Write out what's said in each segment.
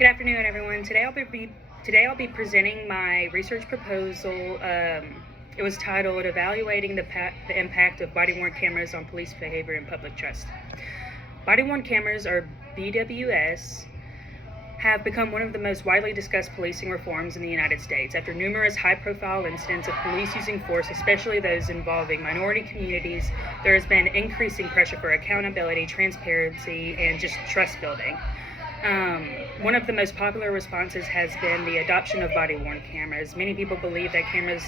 Good afternoon, everyone. Today I'll be presenting my research proposal. It was titled "Evaluating the Impact of Body-Worn Cameras on Police Behavior and Public Trust." Body-worn cameras, or BWS, have become one of the most widely discussed policing reforms in the United States. After numerous high-profile incidents of police using force, especially those involving minority communities, there has been increasing pressure for accountability, transparency, and just trust building. One of the most popular responses has been the adoption of body-worn cameras. Many people believe that cameras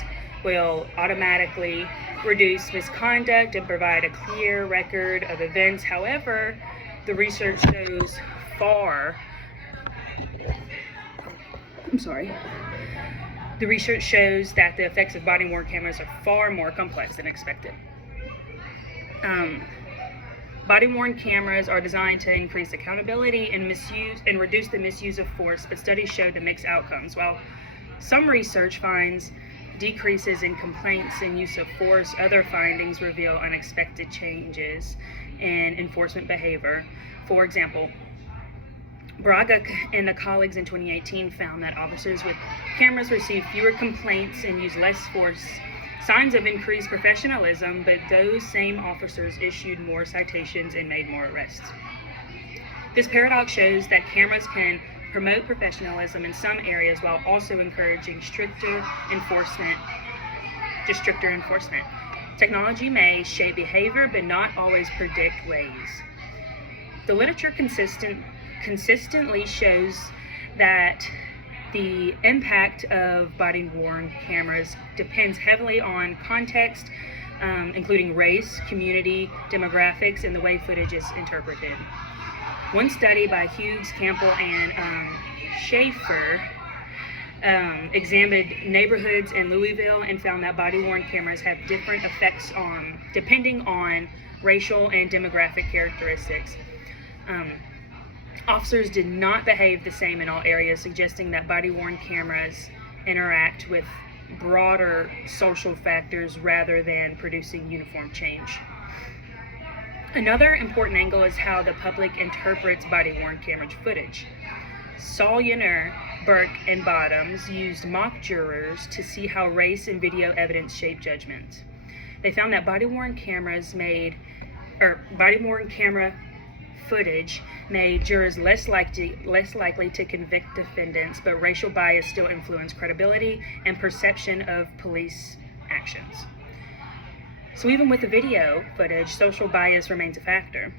will automatically reduce misconduct and provide a clear record of events. However, the research shows The research shows that the effects of body-worn cameras are far more complex than expected. Body-worn cameras are designed to increase accountability and reduce the misuse of force, but studies showed the mixed outcomes. While some research finds decreases in complaints and use of force, other findings reveal unexpected changes in enforcement behavior. For example, Braga and the colleagues in 2018 found that officers with cameras received fewer complaints and used less force, signs of increased professionalism, but those same officers issued more citations and made more arrests. This paradox shows that cameras can promote professionalism in some areas while also encouraging stricter enforcement. Technology may shape behavior, but not always predict ways. The literature consistently shows that the impact of body-worn cameras depends heavily on context, including race, community, demographics, and the way footage is interpreted. One study by Hughes, Campbell, and Schaefer examined neighborhoods in Louisville and found that body-worn cameras have different effects depending on racial and demographic characteristics. Officers did not behave the same in all areas, suggesting that body-worn cameras interact with broader social factors rather than producing uniform change. Another important angle is how the public interprets body-worn camera footage. Sawyer, Burke, and Bottoms used mock jurors to see how race and video evidence shape judgment. They found that body-worn camera footage made jurors less likely to convict defendants, but racial bias still influenced credibility and perception of police actions. So even with the video footage, social bias remains a factor.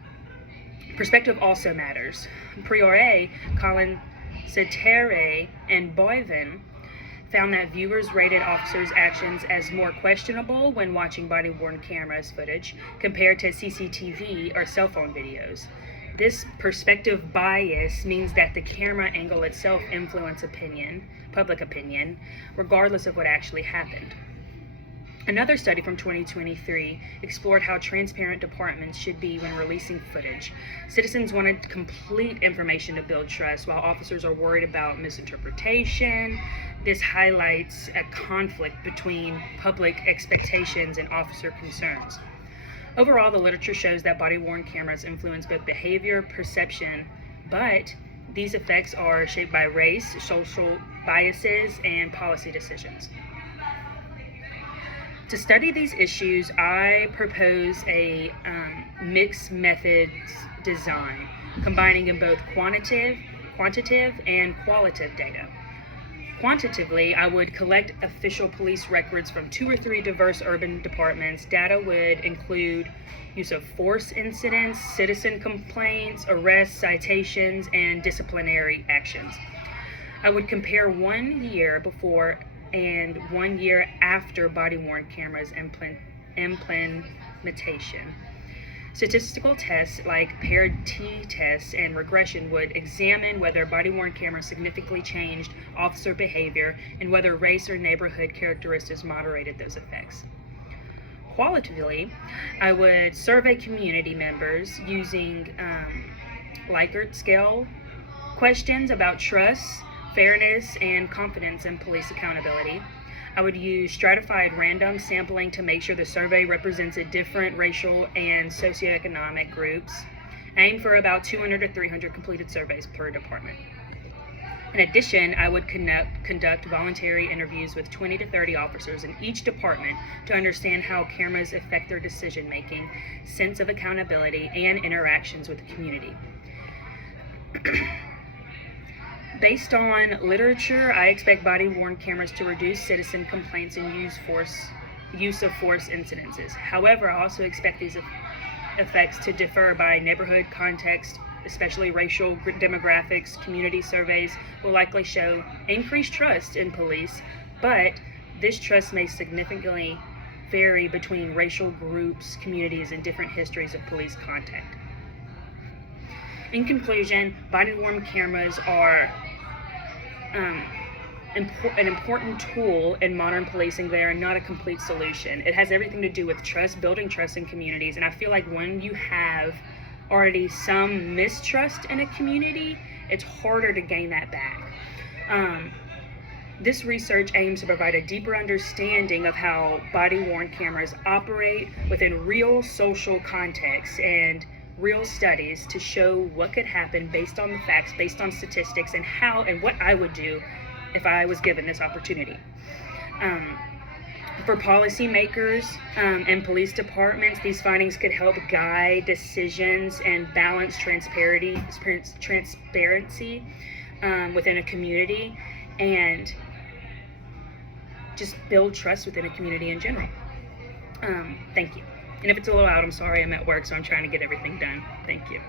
Perspective also matters. Priore, Colin Setere, and Boyven found that viewers rated officers' actions as more questionable when watching body-worn cameras footage compared to CCTV or cell phone videos. This perspective bias means that the camera angle itself influences public opinion, regardless of what actually happened. Another study from 2023 explored how transparent departments should be when releasing footage. Citizens wanted complete information to build trust, while officers are worried about misinterpretation. This highlights a conflict between public expectations and officer concerns. Overall, the literature shows that body-worn cameras influence both behavior, perception, but these effects are shaped by race, social biases, and policy decisions. To study these issues, I propose a mixed methods design, combining in both quantitative and qualitative data. Quantitatively, I would collect official police records from 2 or 3 diverse urban departments. Data would include use of force incidents, citizen complaints, arrests, citations, and disciplinary actions. I would compare 1 year before and 1 year after body-worn cameras implementation. Statistical tests like paired t-tests and regression would examine whether body-worn cameras significantly changed officer behavior and whether race or neighborhood characteristics moderated those effects. Qualitatively, I would survey community members using Likert scale questions about trust, fairness, and confidence in police accountability. I would use stratified random sampling to make sure the survey represented different racial and socioeconomic groups. Aim for about 200 to 300 completed surveys per department. In addition, I would conduct voluntary interviews with 20 to 30 officers in each department to understand how cameras affect their decision making, sense of accountability, and interactions with the community. Based on literature, I expect body-worn cameras to reduce citizen complaints and use of force incidences. However, I also expect these effects to differ by neighborhood context, especially racial demographics. Community surveys will likely show increased trust in police, but this trust may significantly vary between racial groups, communities, and different histories of police contact. In conclusion, body-worn cameras are an important tool in modern policing. They are not a complete solution. It has everything to do with trust, building trust in communities, and I feel like when you have already some mistrust in a community, it's harder to gain that back. This research aims to provide a deeper understanding of how body-worn cameras operate within real social contexts and real studies to show what could happen based on the facts, based on statistics, and how and what I would do if I was given this opportunity. For policymakers and police departments, these findings could help guide decisions and balance transparency within a community, and just build trust within a community in general. Thank you. And if it's a little out, I'm sorry, I'm at work, so I'm trying to get everything done. Thank you.